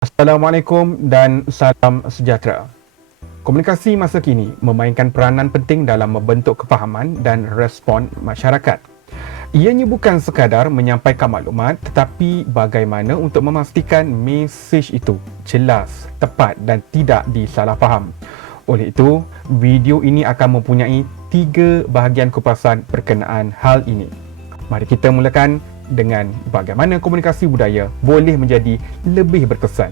Assalamualaikum dan salam sejahtera. Komunikasi masa kini memainkan peranan penting dalam membentuk kefahaman dan respon masyarakat. Ianya bukan sekadar menyampaikan maklumat tetapi bagaimana untuk memastikan mesej itu jelas, tepat dan tidak disalahfaham. Oleh itu, video ini akan mempunyai 3 bahagian kupasan berkenaan hal ini. Mari kita mulakan dengan bagaimana komunikasi budaya boleh menjadi lebih berkesan.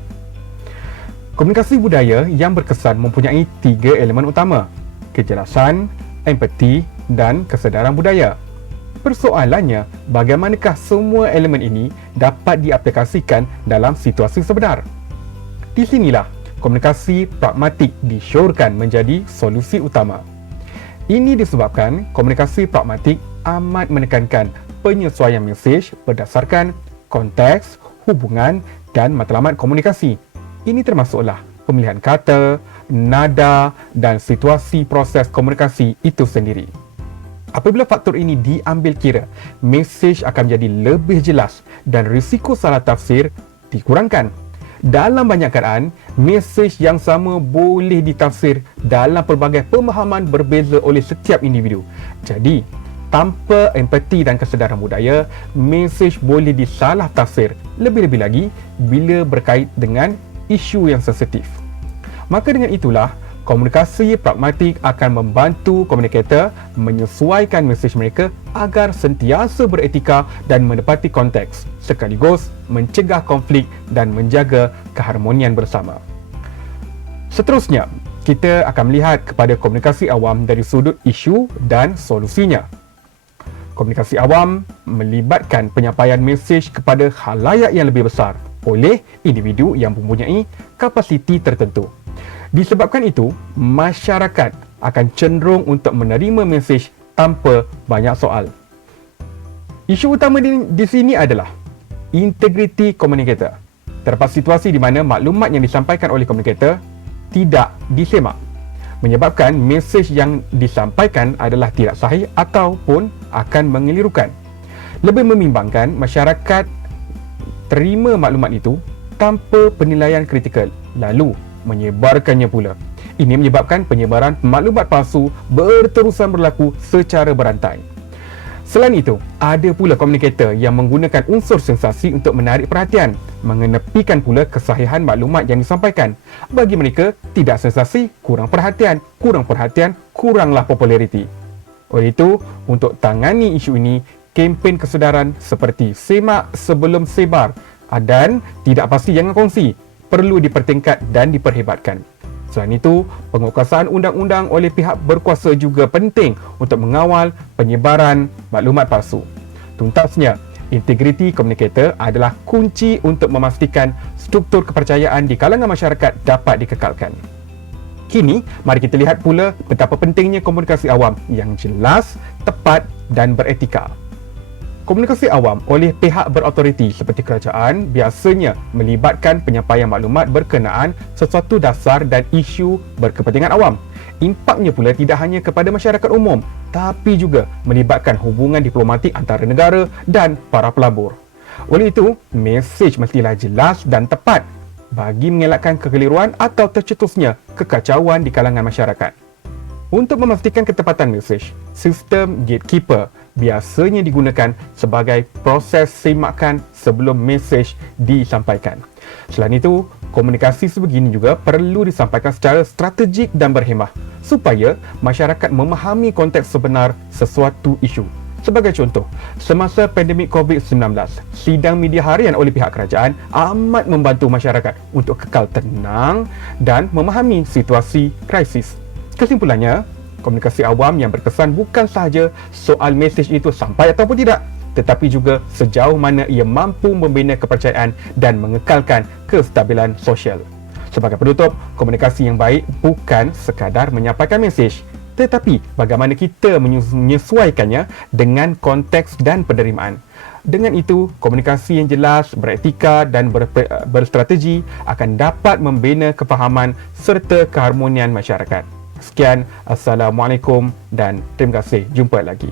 Komunikasi budaya yang berkesan mempunyai 3 elemen utama: kejelasan, empati dan kesedaran budaya. Persoalannya, bagaimanakah semua elemen ini dapat diaplikasikan dalam situasi sebenar? Di sinilah komunikasi pragmatik disyorkan menjadi solusi utama. Ini disebabkan komunikasi pragmatik amat menekankan penyesuaian mesej berdasarkan konteks, hubungan dan matlamat komunikasi. Ini termasuklah pemilihan kata, nada dan situasi proses komunikasi itu sendiri. Apabila faktor ini diambil kira, mesej akan menjadi lebih jelas dan risiko salah tafsir dikurangkan. Dalam banyak keadaan, mesej yang sama boleh ditafsir dalam pelbagai pemahaman berbeza oleh setiap individu. Jadi, tanpa empati dan kesedaran budaya, mesej boleh disalah tafsir, lebih-lebih lagi bila berkait dengan isu yang sensitif. Maka dengan itulah, komunikasi pragmatik akan membantu komunikator menyesuaikan mesej mereka agar sentiasa beretika dan menepati konteks, sekaligus mencegah konflik dan menjaga keharmonian bersama. Seterusnya, kita akan melihat kepada komunikasi awam dari sudut isu dan solusinya. Komunikasi awam melibatkan penyampaian mesej kepada khalayak yang lebih besar oleh individu yang mempunyai kapasiti tertentu. Disebabkan itu, masyarakat akan cenderung untuk menerima mesej tanpa banyak soal. Isu utama di sini adalah integriti komunikator. Terdapat situasi di mana maklumat yang disampaikan oleh komunikator tidak disemak, menyebabkan mesej yang disampaikan adalah tidak sahih ataupun akan mengelirukan. Lebih membimbangkan, masyarakat terima maklumat itu tanpa penilaian kritikal, lalu menyebarkannya pula. Ini menyebabkan penyebaran maklumat palsu berterusan berlaku secara berantai. Selain itu, ada pula komunikator yang menggunakan unsur sensasi untuk menarik perhatian, mengenepikan pula kesahihan maklumat yang disampaikan. Bagi mereka, tidak sensasi, kurang perhatian, kuranglah populariti. Oleh itu, untuk tangani isu ini, kempen kesedaran seperti semak sebelum sebar dan tidak pasti jangan kongsi perlu dipertingkat dan diperhebatkan. Selain itu, penguasaan undang-undang oleh pihak berkuasa juga penting untuk mengawal penyebaran maklumat palsu. Tuntasnya, integriti komunikator adalah kunci untuk memastikan struktur kepercayaan di kalangan masyarakat dapat dikekalkan. Kini, mari kita lihat pula betapa pentingnya komunikasi awam yang jelas, tepat dan beretika. Komunikasi awam oleh pihak berautoriti seperti kerajaan biasanya melibatkan penyampaian maklumat berkenaan sesuatu dasar dan isu berkepentingan awam. Impaknya pula tidak hanya kepada masyarakat umum, tapi juga melibatkan hubungan diplomatik antara negara dan para pelabur. Oleh itu, mesej mestilah jelas dan tepat bagi mengelakkan kekeliruan atau tercetusnya kekacauan di kalangan masyarakat. Untuk memastikan ketepatan mesej, sistem gatekeeper biasanya digunakan sebagai proses semakan sebelum mesej disampaikan. Selain itu, komunikasi sebegini juga perlu disampaikan secara strategik dan berhemah supaya masyarakat memahami konteks sebenar sesuatu isu. Sebagai contoh, semasa pandemik COVID-19, sidang media harian oleh pihak kerajaan amat membantu masyarakat untuk kekal tenang dan memahami situasi krisis. Kesimpulannya, komunikasi awam yang berkesan bukan sahaja soal mesej itu sampai ataupun tidak, tetapi juga sejauh mana ia mampu membina kepercayaan dan mengekalkan kestabilan sosial. Sebagai penutup, komunikasi yang baik bukan sekadar menyampaikan mesej, tetapi bagaimana kita menyesuaikannya dengan konteks dan penerimaan. Dengan itu, komunikasi yang jelas, beretika dan berstrategi akan dapat membina kefahaman serta keharmonian masyarakat. Sekian, Assalamualaikum dan terima kasih. Jumpa lagi.